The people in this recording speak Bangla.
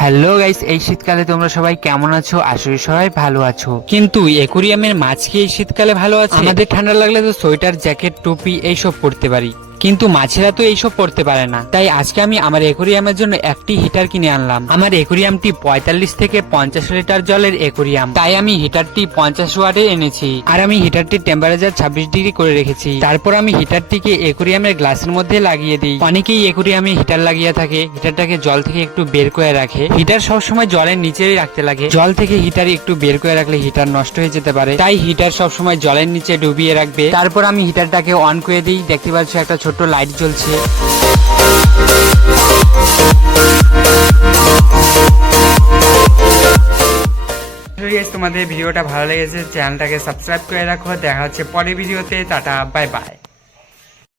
হ্যালো গাইস এই শীতকালে তোমরা সবাই কেমন আছো? আসলে সবাই ভালো আছো। কিন্তু একুরিয়ামের মাছ কি এই শীতকালে ভালো আছে? আমাদের ঠান্ডা লাগলে তো সোয়েটার জ্যাকেট টুপি এইসব পরতে পারি। কিন্তু মাছেরা তো এইসব পড়তে পারে না। তাই আজকে আমি আমার একুরিয়ামের জন্য একটি হিটার কিনে আনলাম। আমার একুরিয়ামটি পঁয়তাল্লিশ থেকে পঞ্চাশ লিটার জলের একুরিয়াম তাই আমি হিটারটি পঞ্চাশ ওয়াটে এনেছি। আর আমি হিটারটির টেম্পারেচার ছাব্বিশ ডিগ্রি করে রেখেছি। তারপর আমি হিটারটিকে একুরিয়ামের গ্লাসের মধ্যে লাগিয়ে দিই। অনেকেই একুরিয়ামে হিটার লাগিয়ে থাকে। হিটারটাকে জল থেকে একটু বের করে রাখে। হিটার সবসময় জলের নিচেই রাখতে লাগে। জল থেকে হিটার একটু বের করে রাখলে হিটার নষ্ট হয়ে যেতে পারে। তাই হিটার সবসময় জলের নিচে ডুবিয়ে রাখবে। তারপর আমি হিটারটাকে অন করে দিই। দেখতে পাচ্ছ একটা ছোট্ট লাইট জ্বলছে। তোমাদের ভিডিওটা ভালো লেগেছে, চ্যানেলটাকে সাবস্ক্রাইব করে রাখো। দেখা হচ্ছে পরের ভিডিওতে। Tata bye bye